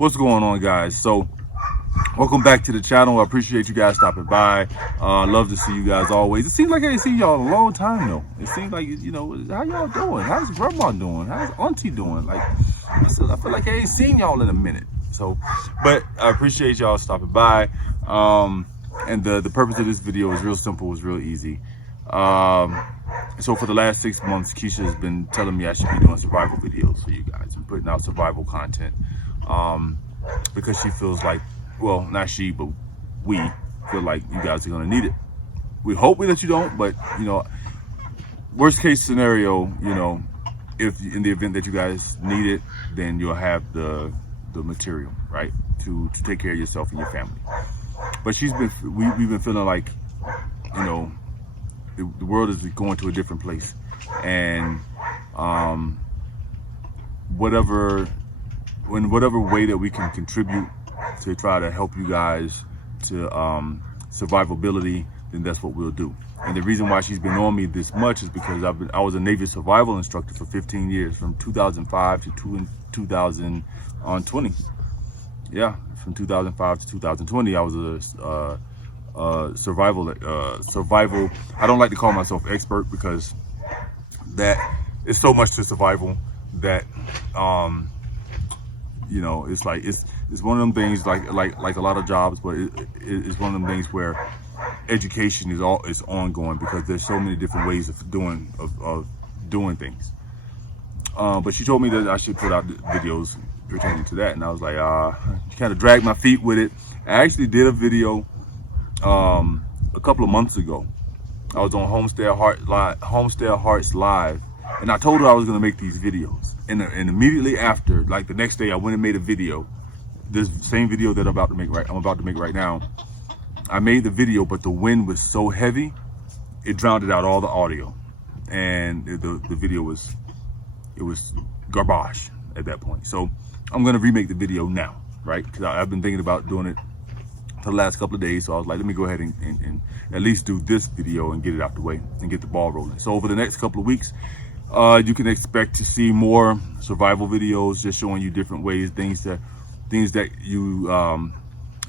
What's going on, guys? So welcome back to the channel. I appreciate you guys stopping by. Love to see you guys always. It seems like I ain't seen y'all in a long time though. It seems like, you know, how y'all doing? How's grandma doing? How's auntie doing? Like, I feel like I ain't seen y'all in a minute. So, but I appreciate y'all stopping by. And the purpose of this video is real simple, it's real easy. So for the last 6 months, Keisha has been telling me I should be doing survival videos for you guys and putting out survival content. Because she feels like, well, not she, but we feel like you guys are gonna need it. We hope that you don't, but you know, worst case scenario, you know, if in the event that you guys need it, then you'll have the material, right, to take care of yourself and your family. But we've been feeling like, you know, the world is going to a different place, and whatever way that we can contribute to try to help you guys to survivability, then that's what we'll do. And the reason why she's been on me this much is because I was a Navy survival instructor for 15 years, from 2005 to 2020. Yeah, from 2005 to 2020, I was a survival. I don't like to call myself expert because that is so much to survival that you know, it's like it's one of them things like a lot of jobs, but it's one of them things where education is ongoing because there's so many different ways of doing things. But she told me that I should put out videos pertaining to that, and I was like, kind of dragged my feet with it. I actually did a video a couple of months ago. I was on Homestead Hearts Live, and I told her I was going to make these videos. And immediately after, like the next day, I went and made a video. This same video that I'm about to make right now. I made the video, but the wind was so heavy, it drowned out all the audio, and the video was garbage at that point. So I'm gonna remake the video now, right? Because I've been thinking about doing it for the last couple of days. So I was like, let me go ahead and at least do this video and get it out the way and get the ball rolling. So over the next couple of weeks, you can expect to see more survival videos, just showing you different ways, things that you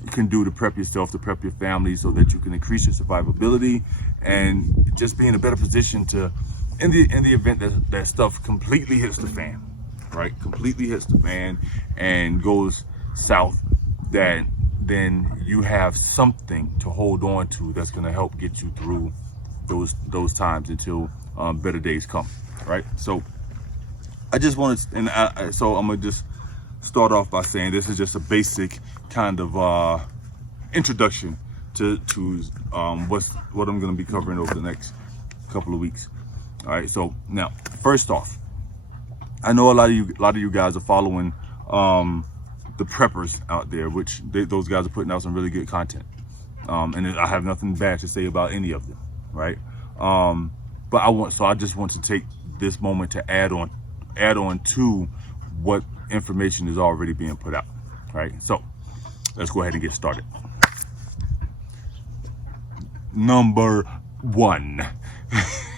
can do to prep yourself, to prep your family, so that you can increase your survivability and just be in a better position to, in the event that stuff completely hits the fan, right? Completely hits the fan and goes south, then you have something to hold on to that's going to help get you through those times until better days come. Right, so I just wanted, so I'm gonna just start off by saying this is just a basic kind of introduction to what I'm gonna be covering over the next couple of weeks. All right, so now first off, I know a lot of you guys are following the preppers out there, which those guys are putting out some really good content, and I have nothing bad to say about any of them, right? But I just want to take this moment to add on to what information is already being put out, right? So let's go ahead and get started. Number one,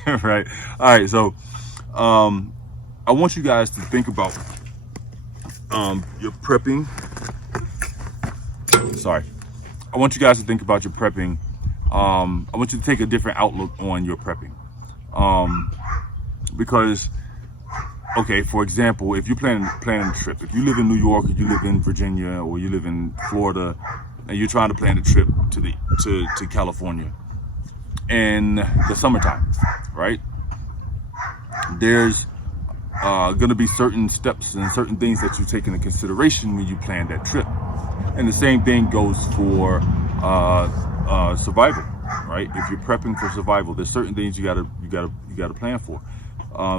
right? All right, so I want you guys to think about your prepping. Sorry, I want you guys to think about your prepping. I want you to take a different outlook on your prepping. Because, okay, for example, if you're planning a trip, if you live in New York, or you live in Virginia, or you live in Florida, and you're trying to plan a trip to California in the summertime, right? There's gonna be certain steps and certain things that you take into consideration when you plan that trip, and the same thing goes for survival, right? If you're prepping for survival, there's certain things you gotta plan for.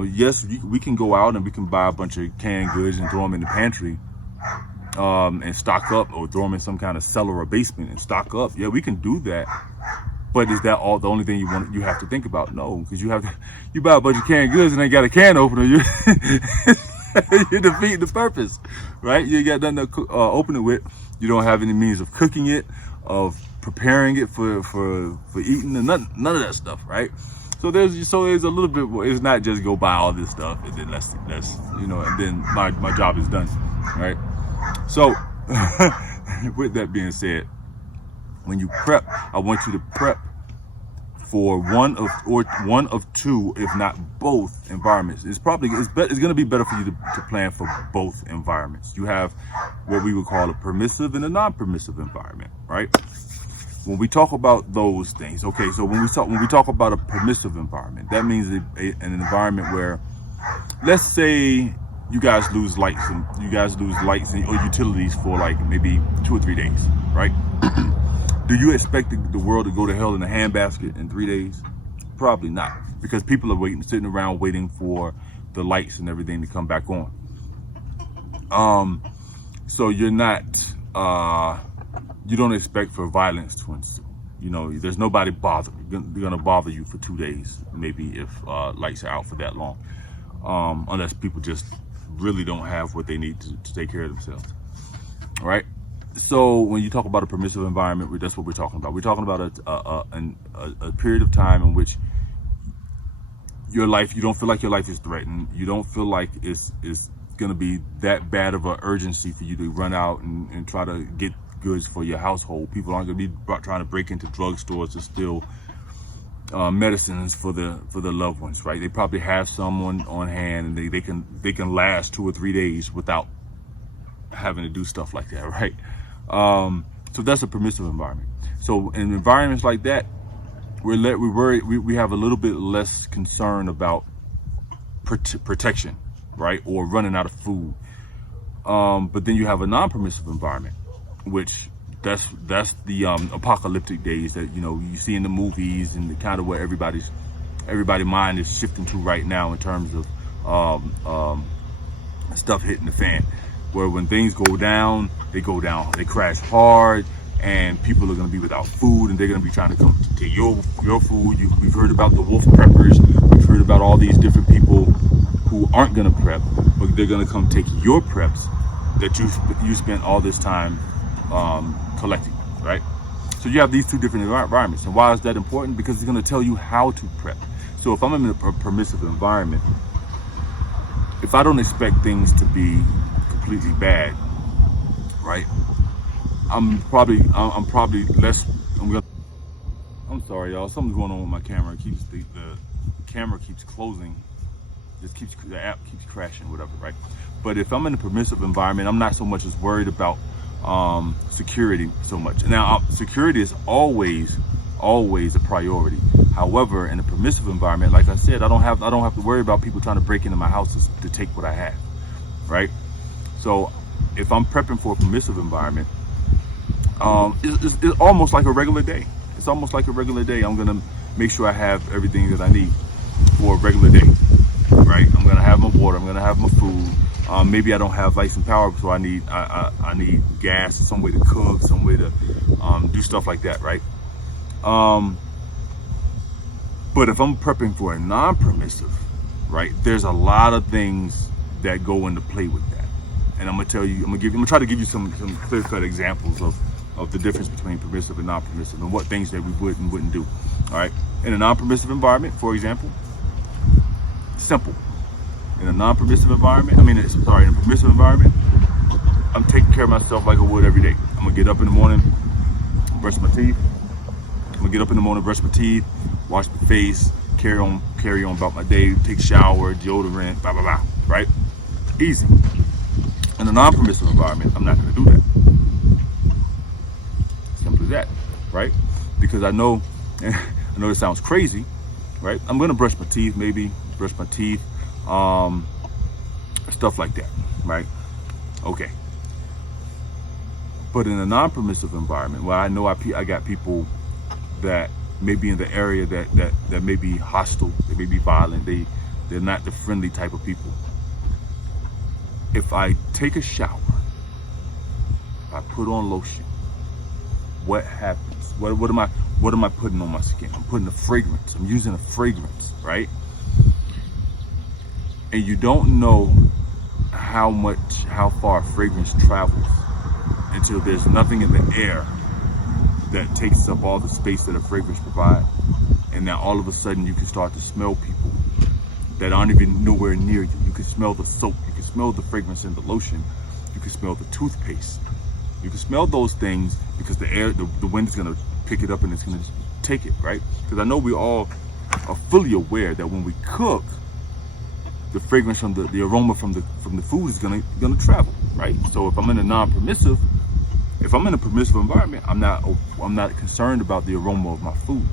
Yes, we can go out and we can buy a bunch of canned goods and throw them in the pantry and stock up, or throw them in some kind of cellar or basement and stock up. Yeah, we can do that. But is that all the only thing you have to think about? No, because you buy a bunch of canned goods and they got a can opener, you're defeating the purpose, right? You got nothing to open it with. You don't have any means of cooking it, of preparing it for eating, and none of that stuff, right? So there's a little bit more. It's not just go buy all this stuff and then let's you know, and then my job is done, right? So With that being said, when you prep, I want you to prep for one of two, if not both environments. It's going to be better for you to plan for both environments. You have what we would call a permissive and a non-permissive environment, right? When we talk about those things, okay, so when we talk about a permissive environment, that means an environment where, let's say, you guys lose lights or utilities for like maybe 2 or 3 days, right? Do you expect the world to go to hell in a handbasket in 3 days? Probably not, because people are sitting around waiting for the lights and everything to come back on. So you're not, you don't expect for violence to ensue. You know, there's nobody they're gonna bother you for 2 days, maybe, if lights are out for that long, unless people just really don't have what they need to take care of themselves, all right? So when you talk about a permissive environment, that's what we're talking about. We're talking about a period of time in which your life, you don't feel like your life is threatened. You don't feel like it's going to be that bad of an urgency for you to run out and try to get goods for your household. People aren't going to be trying to break into drugstores to steal medicines for the loved ones, right? They probably have someone on hand, and they can last 2 or 3 days without having to do stuff like that, right? So that's a permissive environment. So in environments like that, we have a little bit less concern about protection, right? Or running out of food. But then you have a non-permissive environment, which that's the apocalyptic days that, you know, you see in the movies, and the kind of where everybody's mind is shifting to right now in terms of stuff hitting the fan. Where when things go down, they crash hard, and people are going to be without food, and they're going to be trying to come to your food. We've heard about the wolf preppers. We've heard about all these different people who aren't going to prep, but they're going to come take your preps that you spent all this time collecting, right? So you have these two different environments. And why is that important? Because it's going to tell you how to prep. So if I'm in a permissive environment, if I don't expect things to be completely bad, right? I'm sorry, y'all. Something's going on with my camera. The camera keeps closing. The app keeps crashing, whatever, right? But if I'm in a permissive environment, I'm not so much as worried about security so much. Now, security is always a priority. However, in a permissive environment, like I said, I don't have to worry about people trying to break into my house to take what I have, right? So if I'm prepping for a permissive environment, it's almost like a regular day. It's almost like a regular day. I'm gonna make sure I have everything that I need for a regular day, right? I'm gonna have my water. I'm gonna have my food. Maybe I don't have lights and power, so I need gas, some way to cook, some way to do stuff like that, right? But if I'm prepping for a non-permissive, right, there's a lot of things that go into play with that. And I'm gonna try to give you some clear-cut examples of the difference between permissive and non-permissive, and what things that we would and wouldn't do. All right. In a non-permissive environment, for example, simple. In a non-permissive environment, in a permissive environment, I'm taking care of myself like I would every day. I'm gonna get up in the morning, brush my teeth. Brush my teeth, wash my face, carry on about my day, take a shower, deodorant, blah, blah, blah, right? Easy. In a non-permissive environment, I'm not gonna do that. Simply that, right? Because I know it sounds crazy, right? I'm gonna brush my teeth, stuff like that, right? Okay. But in a non-permissive environment, where I know I got people that may be in the area that may be hostile, they may be violent, they're not the friendly type of people. If I take a shower, if I put on lotion, what happens? What am I putting on my skin? I'm putting a fragrance. I'm using a fragrance, right? And you don't know how far fragrance travels until there's nothing in the air that takes up all the space that a fragrance provides. And now all of a sudden you can start to smell people that aren't even nowhere near you. You can smell the soap, you can smell the fragrance in the lotion, you can smell the toothpaste, You can smell those things because the air, the wind is gonna pick it up and it's gonna take it, right? Because I know we all are fully aware that when we cook, the fragrance from the aroma from the food is gonna travel, right? So if I'm in a non-permissive, if I'm in a permissive environment, I'm not concerned about the aroma of my food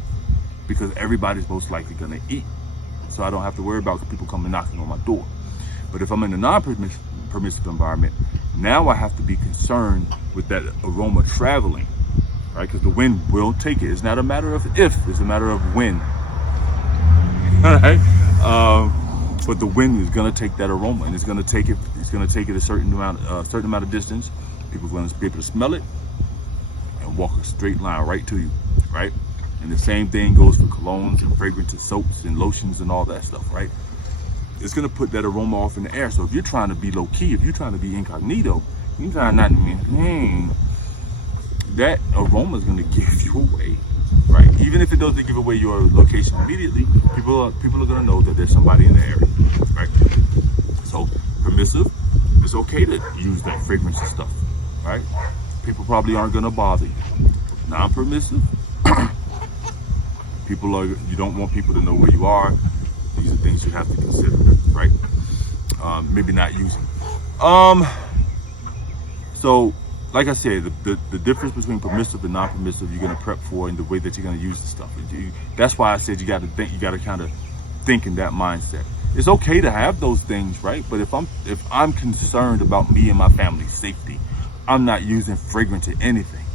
because everybody's most likely gonna eat. So I don't have to worry about people coming knocking on my door. But if I'm in a non-permissive environment, now I have to be concerned with that aroma traveling, right? Because the wind will take it. It's not a matter of if, it's a matter of when. All right? But the wind is gonna take that aroma, and it's gonna take it a certain amount of distance. People are gonna be able to smell it and walk a straight line right to you, right? And the same thing goes for colognes and fragrances, soaps and lotions and all that stuff, right? It's gonna put that aroma off in the air. So if you're trying to be low key, if you're trying to be incognito, you're trying not that aroma is gonna give you away, right? Even if it doesn't give away your location immediately, people are gonna know that there's somebody in the area, right? So permissive, it's okay to use that fragrance and stuff, right? People probably aren't gonna bother you. Non-permissive, you don't want people to know where you are. These are things you have to consider, right? Maybe not using. So like I said, the difference between permissive and non-permissive, you're gonna prep for in the way that you're gonna use the stuff. That's why I said you gotta kind of think in that mindset. It's okay to have those things, right? But if I'm concerned about me and my family's safety, I'm not using fragrance or anything.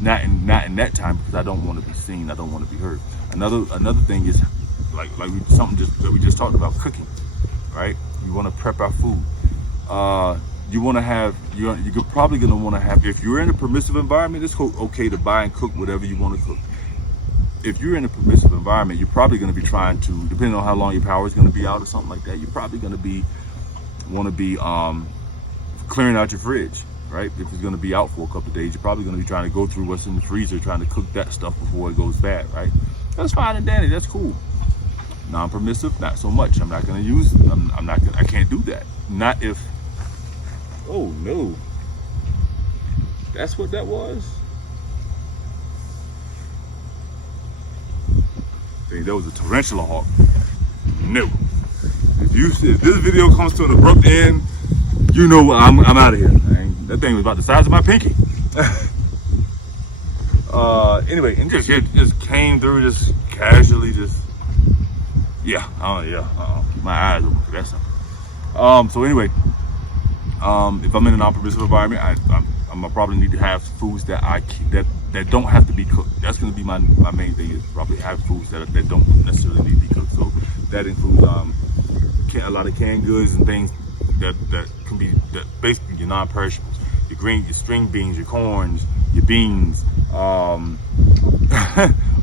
Not in that time, because I don't want to be seen. I don't want to be heard. Another thing is like that we just talked about, cooking, right? You want to prep our food. You want to have, you're probably going to want to have, if you're in a permissive environment, it's okay to buy and cook whatever you want to cook. If you're in a permissive environment, you're probably going to be trying to, depending on how long your power is going to be out or something like that, you're probably going to want to be clearing out your fridge, right? If it's going to be out for a couple of days, you're probably going to be trying to go through what's in the freezer, trying to cook that stuff before it goes bad, right? That's fine and dandy, that's cool. Non-permissive, not so much. I'm not going to use, I can't do that. Not if, oh no, that's what that was? I think that was a tarantula hawk. No. If this video comes to an abrupt end, you know I'm out of here. That thing was about the size of my pinky. Anyway, and just came through, just casually, keep my eyes open for that stuff. So anyway, if I'm in a non-permissive environment, I'm gonna probably need to have foods that that don't have to be cooked. That's gonna be my main thing, is probably have foods that don't necessarily need to be cooked. So that includes a lot of canned goods and things that can be basically your non-perishables. Your string beans, your corns, your beans,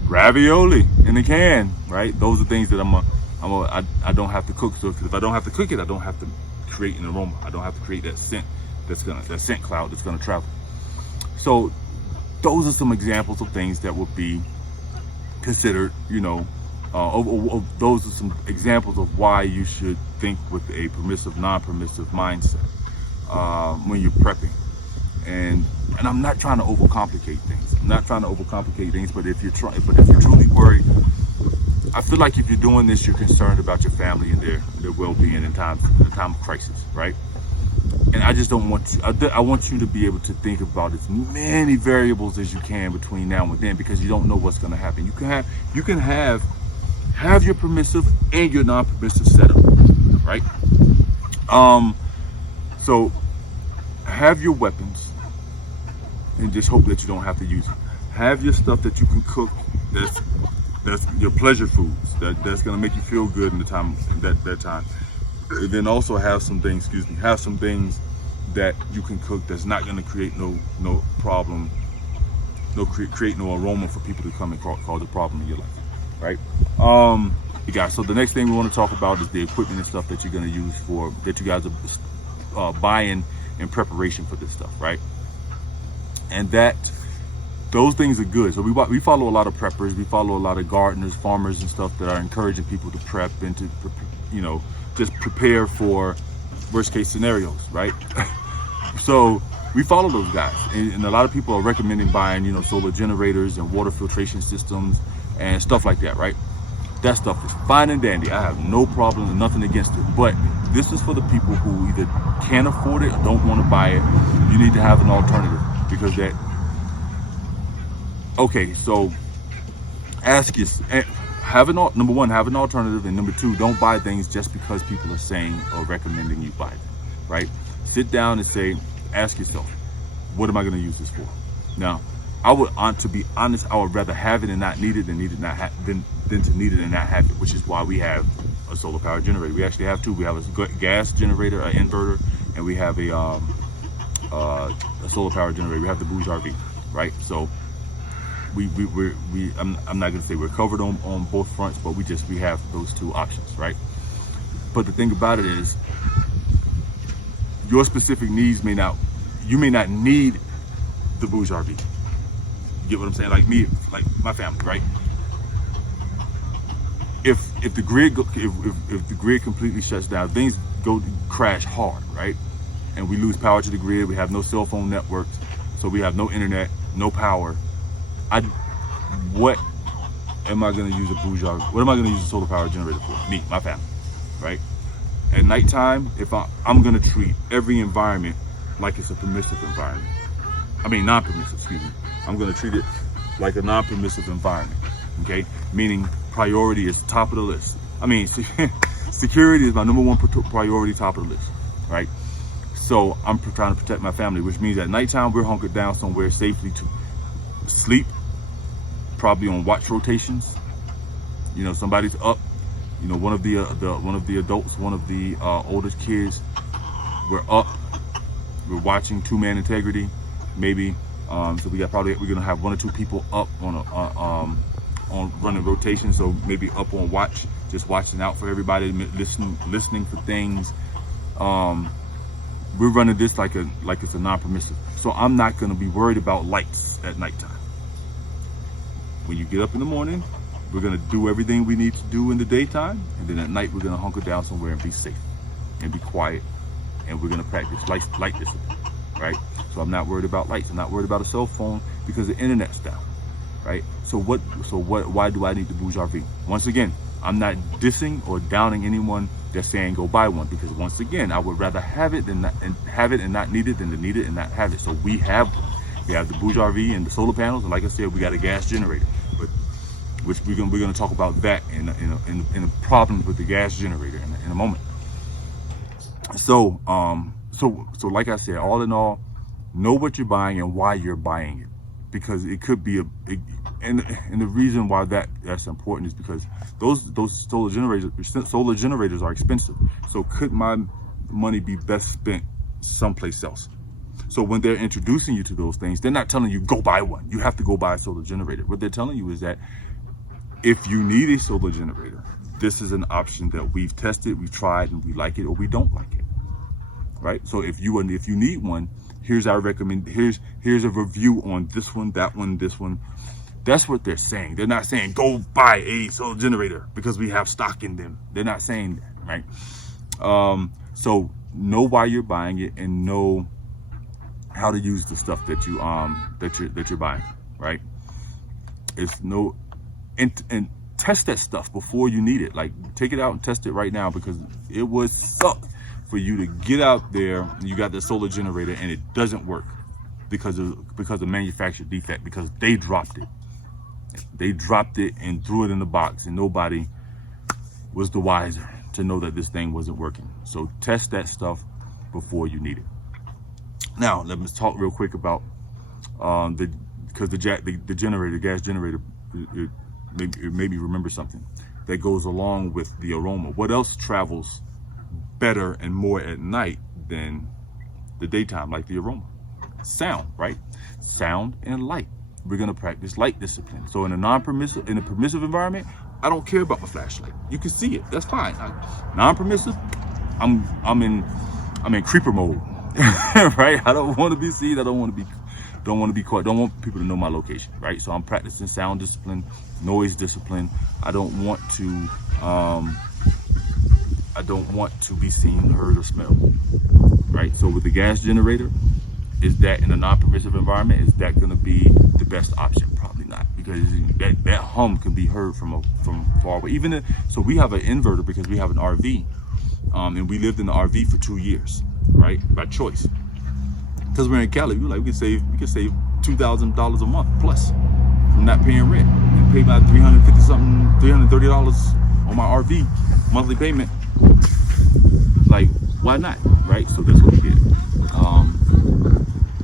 ravioli in a can, right? Those are things that I don't have to cook. So if I don't have to cook it, I don't have to create an aroma. I don't have to create that scent that scent cloud that's gonna travel. So those are some examples of things that would be considered, those are some examples of why you should think with a permissive, non-permissive mindset when you're prepping. And I'm not trying to overcomplicate things. But if you're truly worried, I feel like if you're doing this, you're concerned about your family and their well-being in time of crisis, right? And I just don't want to, I want you to be able to think about as many variables as you can between now and then, because you don't know what's going to happen. You can have your permissive and your non-permissive setup, right? So have your weapons and just hope that you don't have to use them. Have your stuff that you can cook, that's your pleasure foods, that's gonna make you feel good in the time that time. And then also have some things that you can cook that's not gonna create no problem, create no aroma for people to come and cause a problem in your life, right? You guys, so the next thing we want to talk about is the equipment and stuff that you're gonna use that you guys are buying in preparation for this stuff, right? And those things are good. So we follow a lot of preppers, we follow a lot of gardeners, farmers and stuff that are encouraging people to prep and to, just prepare for worst case scenarios, right? So we follow those guys, and a lot of people are recommending buying, you know, solar generators and water filtration systems and stuff like that, right? That stuff is fine and dandy. I have no problem and nothing against it. But this is for the people who either can't afford it or don't want to buy it. You need to have an alternative, because that, okay, so ask you, number one, have an alternative, and number two, don't buy things just because people are saying or recommending you buy them, right? Sit down and say, ask yourself, what am I going to use this for? Now, to be honest, I would rather have it and not need it than to need it and not have it, which is why we have a solar power generator. We actually have two. We have a gas generator, an inverter, and we have a solar power generator. We have the Bouge RV, right? So I'm not gonna say we're covered on both fronts, but we have those two options, right? But the thing about it is, your specific needs you may not need the Bouge RV. You get what I'm saying? Like me, like my family, right? If the grid completely shuts down, things crash hard, right? And we lose power to the grid. We have no cell phone networks, so we have no internet, no power. What am I going to use a Bouge RV? What am I going to use a solar power generator for? Me, my family, right? At nighttime, I'm going to treat every environment like it's a permissive environment. I mean, non-permissive, excuse me. I'm going to treat it like a non-permissive environment, okay? Meaning priority is top of the list. I mean, security is my number one priority, top of the list, right? So I'm trying to protect my family, which means at nighttime, we're hunkered down somewhere safely to sleep, probably on watch rotations. You know, somebody's up. You know, one of the adults, one of the oldest kids, we're up. We're watching two-man integrity, maybe. So we're gonna have one or two people up on running rotation. So maybe up on watch, just watching out for everybody, listening for things. We're running this like it's a non-permissive. So I'm not gonna be worried about lights at nighttime. When you get up in the morning, we're gonna do everything we need to do in the daytime, and then at night we're gonna hunker down somewhere and be safe and be quiet, and we're gonna practice light discipline, right? So I'm not worried about lights. I'm not worried about a cell phone because the internet's down, right? So why do I need the Bouge RV? Once again, I'm not dissing or downing anyone that's saying go buy one, because once again, I would rather have it and not need it than to need it and not have it. So we have one. We have the Bouge RV and the solar panels, and like I said, we got a gas generator, but which we're gonna talk about that in a problem with the gas generator in a moment. So so like I said, all in all, know what you're buying and why you're buying it, because it could be and the reason why that's important is because those solar generators are expensive. So could my money be best spent someplace else? So when they're introducing you to those things, they're not telling you go buy one. You have to go buy a solar generator. What they're telling you is that if you need a solar generator, this is an option that we've tested, we've tried, and we like it or we don't like it, right? So if you need one, here's our here's a review on this one, that one, this one. That's what they're saying. They're not saying go buy a solar generator because we have stock in them. They're not saying that, right? So know why you're buying it and know how to use the stuff that you're buying, right? And test that stuff before you need it. Like, take it out and test it right now, because it would suck for you to get out there and you got the solar generator and it doesn't work because of manufacturer defect, because they dropped it. They dropped it and threw it in the box, and nobody was the wiser to know that this thing wasn't working. So test that stuff before you need it. Now, let me talk real quick about the gas generator, it made me remember something that goes along with the aroma. What else travels better and more at night than the daytime, like the aroma? Sound, right? Sound and light. We're gonna practice light discipline. So in a permissive environment, I don't care about my flashlight. You can see it, that's fine. Non-permissive, I'm in creeper mode. Right? I don't want to be seen. I don't want to be caught. Don't want people to know my location, right? So I'm practicing sound discipline, noise discipline. I don't want to be seen, heard, or smelled, right? So with the gas generator, Is that in a non-permissive environment, is that going to be the best option? Probably not, because that hum can be heard from far away. So we have an inverter because we have an RV, and we lived in the RV for 2 years, right, by choice. Because we're in Cali, we can save $2,000 a month plus from not paying rent, and pay about $330 on my RV monthly payment. Like, why not, right? So that's what we did,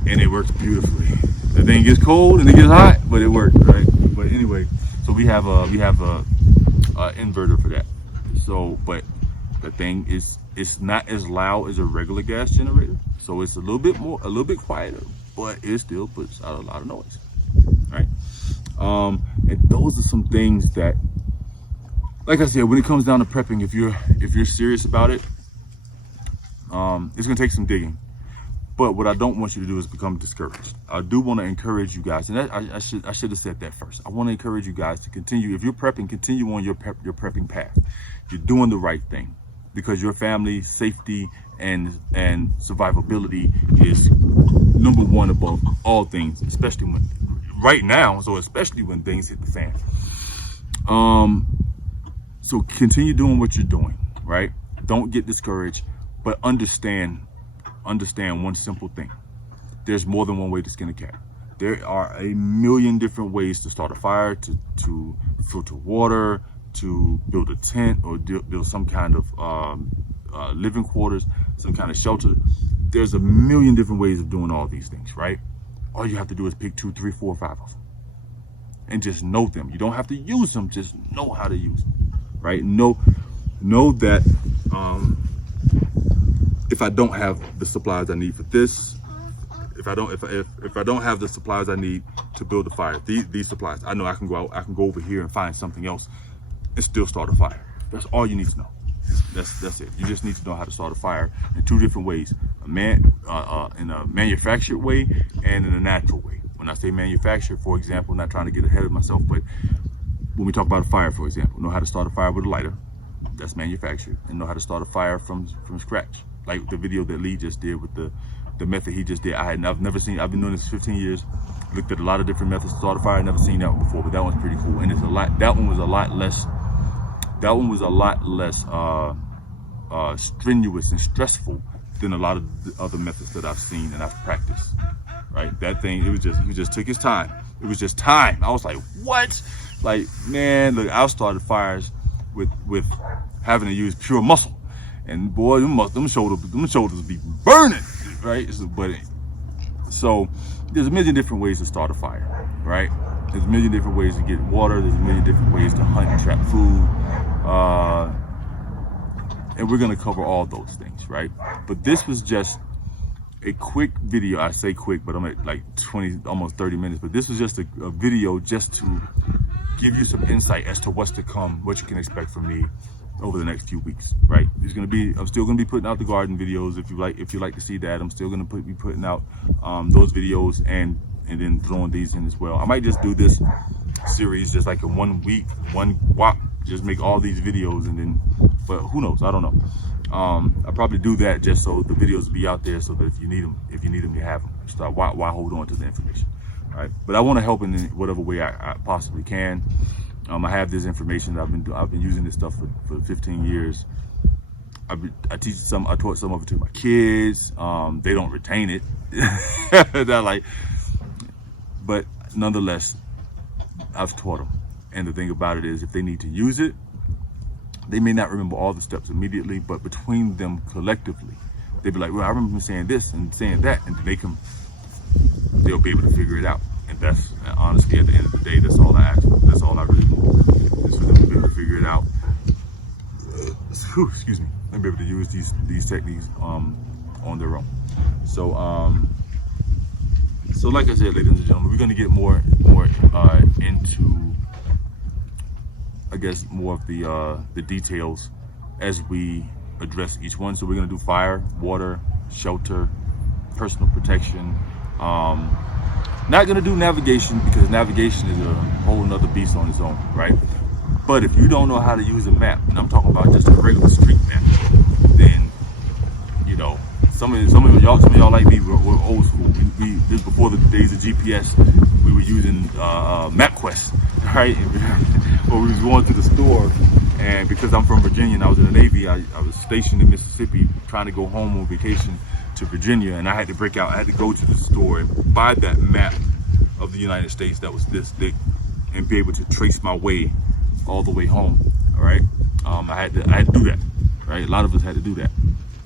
and it works beautifully. The thing gets cold and it gets hot, but it works, right? But anyway, so we have a inverter for that. So, but the thing is, it's not as loud as a regular gas generator, so it's a little bit quieter, but it still puts out a lot of noise, right? And those are some things that, like I said, when it comes down to prepping, if you're serious about it, it's gonna take some digging. But what I don't want you to do is become discouraged. I do want to encourage you guys, and I should have said that first. I want to encourage you guys to continue. If you're prepping, continue on your prepping path. You're doing the right thing, because your family's safety and survivability is number one above all things, especially when right now. So especially when things hit the fan. So continue doing what you're doing, right? Don't get discouraged, but understand one simple thing. There's more than one way to skin a cat. There are a million different ways to start a fire, to filter water, to build a tent, or build some kind of living quarters, some kind of shelter. There's a million different ways of doing all these things, right? All you have to do is pick 2, 3, 4, 5 of them and just know them. You don't have to use them, just know how to use them, right? Know that if I don't have the supplies I need for this, if I don't have the supplies I need to build a fire, these supplies, I know I can go over here and find something else and still start a fire. That's all you need to know. That's it. You just need to know how to start a fire in 2 different ways: in a manufactured way and in a natural way. When I say manufactured, for example, not trying to get ahead of myself, but when we talk about a fire, for example, know how to start a fire with a lighter. That's manufactured. And know how to start a fire from scratch, like the video that Lee just did with the method he just did. I've never seen. I've been doing this 15 years. Looked at a lot of different methods to start a fire. I've never seen that one before, but that one's pretty cool. And it's that one was a lot less strenuous and stressful than a lot of the other methods that I've seen and I've practiced. Right? That thing, he just took his time. It was just time. I was like, what? Like, man, look, I've started fires with having to use pure muscle, and boy, them shoulders be burning, right? So there's a million different ways to start a fire, right? There's a million different ways to get water. There's a million different ways to hunt and trap food, and we're gonna cover all those things, right? But this was just a quick video. I say quick, but I'm at like 20, almost 30 minutes. But this was just a video just to give you some insight as to what's to come, what you can expect from me over the next few weeks, right? I'm still gonna be putting out the garden videos. If you like to see that, I'm still gonna be putting out those videos and then throwing these in as well. I might just do this series just like in 1 week, one whop, just make all these videos, and then, but who knows? I don't know. I'll probably do that just so the videos will be out there, so that if you need them, you have them. So why hold on to the information, all right? But I want to help in whatever way I possibly can. I have this information. I've been using this stuff for 15 years. I taught some of it to my kids. They don't retain it. They're like, but nonetheless, I've taught them. And the thing about it is, if they need to use it, they may not remember all the steps immediately, but between them collectively, they'll be like, well, I remember him saying this and saying that, and they'll be able to figure it out. And that's, honestly, at the end of the day, that's all I ask. That's all I really want, is for them to be able to figure it out. Excuse me. And be able to use these techniques on their own. So like I said, ladies and gentlemen, we're going to get more into, I guess, more of the details as we address each one. So we're going to do fire, water, shelter, personal protection. Not going to do navigation, because navigation is a whole nother beast on its own, right? But if you don't know how to use a map, and I'm talking about just a regular street map, then, some of y'all like me, we're old school. We this before the days of GPS. We were using MapQuest, right? Or we was going to the store, and because I'm from Virginia and I was in the Navy, I was stationed in Mississippi, trying to go home on vacation to Virginia, and I had to go to the store and buy that map of the United States that was this thick, and be able to trace my way all the way home. All right, I had to do that. Right, a lot of us had to do that.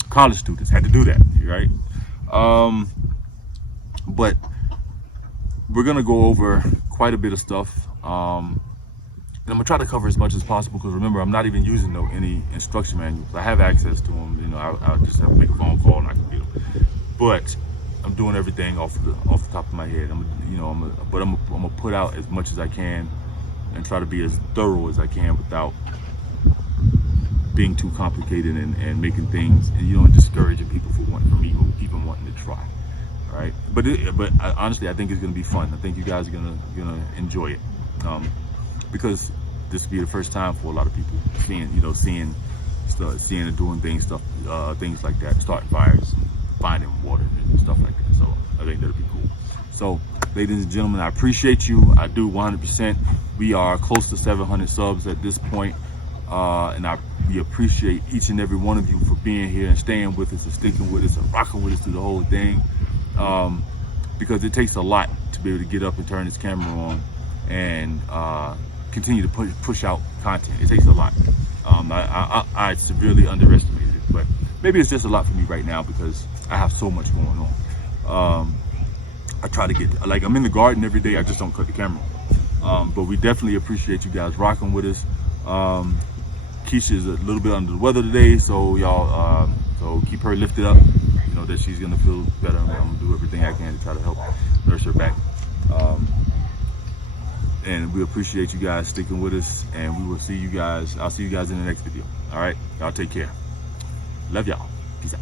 College students had to do that. Right, but we're gonna go over quite a bit of stuff. And I'm gonna try to cover as much as possible, because remember, I'm not even using any instruction manuals. I have access to them. You know, I'll just have to make a phone call and I can get them. But I'm doing everything off the top of my head. I'm gonna put out as much as I can and try to be as thorough as I can without being too complicated and making things, and you know, discouraging people from even wanting to try. All right, but honestly, I think it's gonna be fun. I think you guys are gonna enjoy it. Because this will be the first time for a lot of people seeing and doing things like that, starting fires, finding water and stuff like that. So I think that'll be cool. So, ladies and gentlemen, I appreciate you. I do 100%. We are close to 700 subs at this point, and we appreciate each and every one of you for being here and staying with us and sticking with us and rocking with us through the whole thing. Because it takes a lot to be able to get up and turn this camera on and continue to push out content. It takes a lot. I severely underestimated it, but maybe it's just a lot for me right now because I have so much going on. I try to get, like, I'm in the garden every day. I just don't cut the camera on. But we definitely appreciate you guys rocking with us. Keisha's a little bit under the weather today, so y'all, so keep her lifted up. You know that she's gonna feel better. I'm gonna do everything I can to try to help nurse her back. And we appreciate you guys sticking with us, and we will see you guys. I'll see you guys in the next video. All right, y'all take care. Love y'all. Peace out.